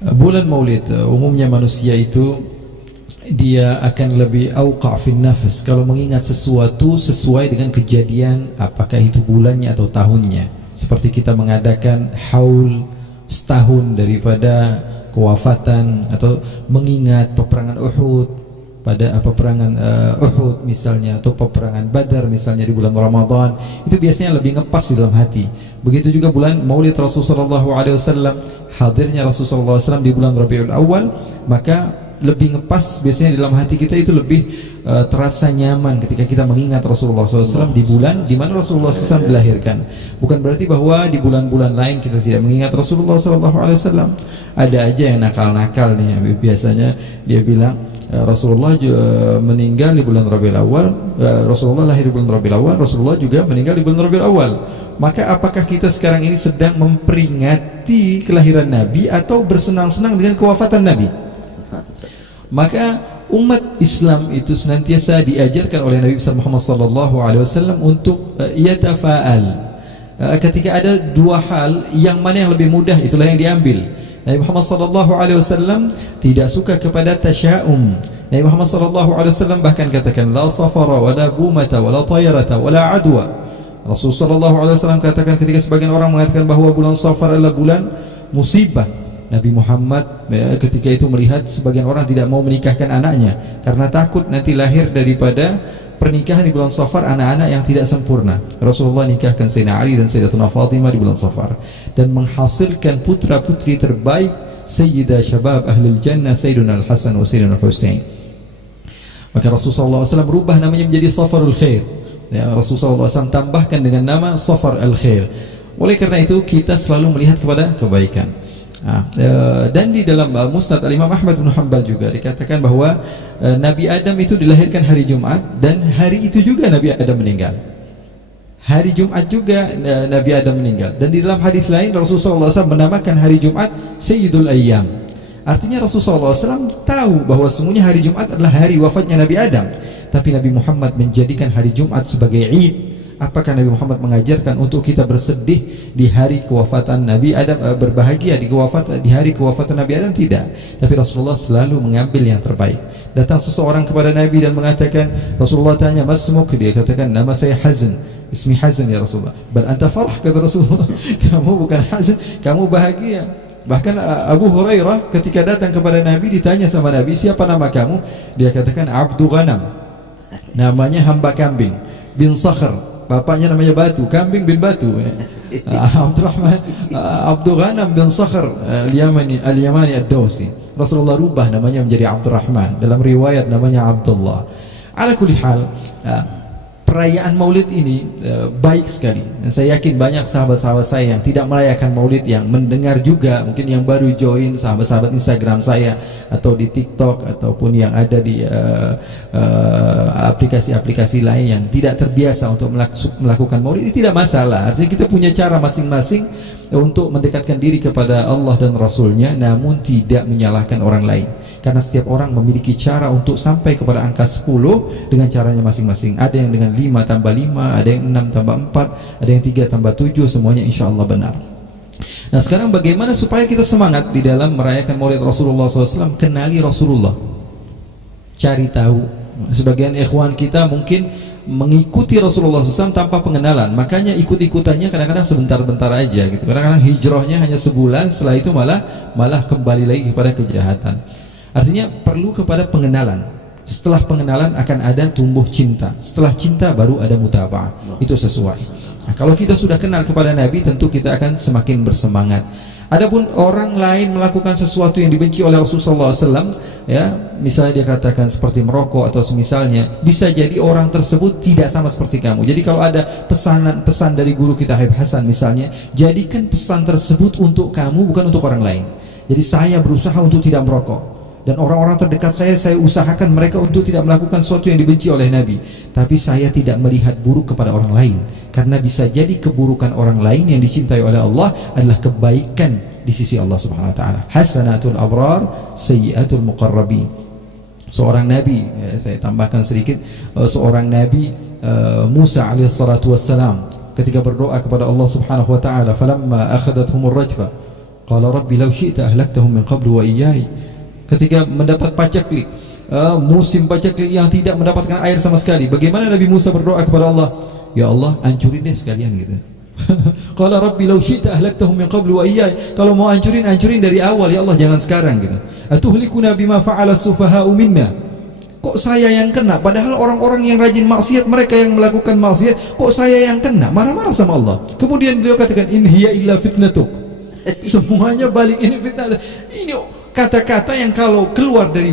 Bulan Maulid umumnya manusia itu dia akan lebih auqa' fin nafas kalau mengingat sesuatu sesuai dengan kejadian, apakah itu bulannya atau tahunnya. Seperti kita mengadakan haul setahun daripada kewafatan, atau mengingat peperangan Uhud, pada peperangan Uhud misalnya, atau peperangan Badar misalnya di bulan Ramadan, itu biasanya lebih ngepas di dalam hati. Begitu juga bulan Maulid Rasulullah SAW, hadirnya Rasulullah SAW di bulan Rabiul Awal, maka lebih ngepas biasanya di dalam hati kita, itu lebih terasa nyaman ketika kita mengingat Rasulullah SAW di bulan di mana Rasulullah SAW dilahirkan. Bukan berarti bahwa di bulan-bulan lain kita tidak mengingat Rasulullah SAW. Ada aja yang nakal-nakal nih, biasanya dia bilang Rasulullah meninggal di bulan Rabiul Awal, Rasulullah lahir di bulan Rabiul Awal, Rasulullah juga meninggal di bulan Rabiul Awal. Maka apakah kita sekarang ini sedang memperingati kelahiran Nabi atau bersenang-senang dengan kewafatan Nabi? Maka umat Islam itu senantiasa diajarkan oleh Nabi besar Muhammad SAW untuk yatafa'al. Ketika ada dua hal, yang mana yang lebih mudah itulah yang diambil. Nabi Muhammad SAW tidak suka kepada tasya'um. Nabi Muhammad SAW bahkan katakan la safara wala bumata wala tayrata wala adwa. Rasulullah SAW katakan ketika sebagian orang mengatakan bahwa bulan Safar adalah bulan musibah, Nabi Muhammad ketika itu melihat sebagian orang tidak mau menikahkan anaknya karena takut nanti lahir daripada pernikahan di bulan Safar anak-anak yang tidak sempurna. Rasulullah nikahkan Sayyidina Ali dan Sayyidatuna Fatimah di bulan Safar dan menghasilkan putra-putri terbaik, Sayyidah Syabab Ahlul Jannah, Sayyiduna Al-Hasan wa Sayyiduna Al-Husain. Maka Rasulullah SAW berubah namanya menjadi Safarul Khair. Ya, Rasulullah SAW tambahkan dengan nama Safar Al-Khair. Oleh karena itu kita selalu melihat kepada kebaikan. Dan di dalam Musnad Al-Imam Ahmad bin Hanbal juga dikatakan bahwa Nabi Adam itu dilahirkan hari Jumat, dan hari itu juga Nabi Adam meninggal. Hari Jumat juga Nabi Adam meninggal. Dan di dalam hadis lain Rasulullah SAW menamakan hari Jumat Sayyidul Ayyam. Artinya Rasulullah SAW tahu bahwa sesungguhnya hari Jumat adalah hari wafatnya Nabi Adam, tapi Nabi Muhammad menjadikan hari Jumat sebagai Id. Apakah Nabi Muhammad mengajarkan untuk kita bersedih di hari kewafatan Nabi Adam, berbahagia di hari kewafatan Nabi Adam? Tidak. Tapi Rasulullah selalu mengambil yang terbaik. Datang seseorang kepada Nabi dan mengatakan, Rasulullah tanya, "Masmuk?" Dia katakan, "Nama saya Hazn." "Ismi Hazn ya Rasulullah." "Bal anta farah," kata Rasulullah. "Kamu bukan hazn, kamu bahagia." Bahkan Abu Hurairah ketika datang kepada Nabi ditanya sama Nabi, "Siapa nama kamu?" Dia katakan, "Abdu Ghanam." Namanya hamba kambing, bin Sakhr, bapaknya namanya Batu, kambing bin Batu. Abdurrahman Abdu Ghanam bin Sakhr al-Yamani ad-Dawsi. Rasulullah rubah namanya menjadi Abdurrahman, dalam riwayat namanya Abdullah. Ala kulli hal, perayaan Maulid ini baik sekali. Dan saya yakin banyak sahabat-sahabat saya yang tidak merayakan Maulid yang mendengar juga, mungkin yang baru join, sahabat-sahabat Instagram saya atau di TikTok ataupun yang ada di aplikasi-aplikasi lain yang tidak terbiasa untuk melakukan Maulid, itu tidak masalah. Artinya kita punya cara masing-masing untuk mendekatkan diri kepada Allah dan Rasulnya, namun tidak menyalahkan orang lain. Karena setiap orang memiliki cara untuk sampai kepada angka 10 dengan caranya masing-masing. Ada yang dengan 5 tambah 5, ada yang 6 tambah 4, ada yang 3 tambah 7, semuanya insya Allah benar. Nah sekarang bagaimana supaya kita semangat di dalam merayakan Maulid Rasulullah SAW? Kenali Rasulullah, cari tahu. Sebagian ikhwan kita mungkin mengikuti Rasulullah SAW tanpa pengenalan, makanya ikut-ikutannya kadang-kadang sebentar-bentar aja gitu. Kadang-kadang hijrahnya hanya sebulan, setelah itu malah kembali lagi kepada kejahatan. Artinya perlu kepada pengenalan. Setelah pengenalan akan ada tumbuh cinta. Setelah cinta baru ada mutaba'ah. Itu sesuai. Nah, kalau kita sudah kenal kepada Nabi, tentu kita akan semakin bersemangat. Adapun orang lain melakukan sesuatu yang dibenci oleh Rasulullah SAW, ya, misalnya dia katakan seperti merokok atau semisalnya, bisa jadi orang tersebut tidak sama seperti kamu. Jadi kalau ada pesan dari guru kita Habib Hasan misalnya, jadikan pesan tersebut untuk kamu, bukan untuk orang lain. Jadi saya berusaha untuk tidak merokok, dan orang-orang terdekat saya usahakan mereka untuk tidak melakukan sesuatu yang dibenci oleh Nabi. Tapi saya tidak melihat buruk kepada orang lain, karena bisa jadi keburukan orang lain yang dicintai oleh Allah adalah kebaikan di sisi Allah Subhanahu wa taala. Hasanatul abrar, sayyiatul muqarrabin. Seorang nabi, saya tambahkan sedikit, seorang nabi Musa alaihissalatu wassalam ketika berdoa kepada Allah Subhanahu wa taala, falamma akhadathumur rajfa Qala rabbi law syi'ta ahlaktahum min qablu wa iyyai. Ketika mendapat paceklik, musim paceklik yang tidak mendapatkan air sama sekali, bagaimana Nabi Musa berdoa kepada Allah? Ya Allah, hancurin deh sekalian gitu. Qala rabbi law syi'ta ahlaktahum min qablu wa iyyai. Kalau mau hancurin, hancurin dari awal ya Allah, jangan sekarang gitu. Atuhlikuna bima fa'ala sufaha'u minna. Kok saya yang kena, padahal orang-orang yang rajin maksiat, mereka yang melakukan maksiat, kok saya yang kena? Marah-marah sama Allah. Kemudian beliau katakan, in hiya illa fitnatuk. Semuanya balik ini fitnah. Ini kata-kata yang kalau keluar dari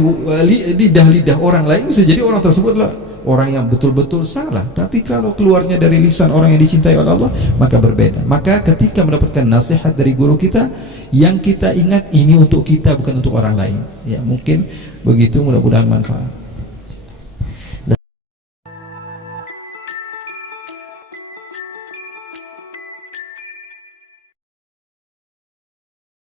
lidah-lidah orang lain bisa jadi orang tersebutlah orang yang betul-betul salah. Tapi kalau keluarnya dari lisan orang yang dicintai oleh Allah, maka berbeda. Maka ketika mendapatkan nasihat dari guru kita, yang kita ingat ini untuk kita, bukan untuk orang lain. Ya, mungkin begitu, mudah-mudahan manfaat.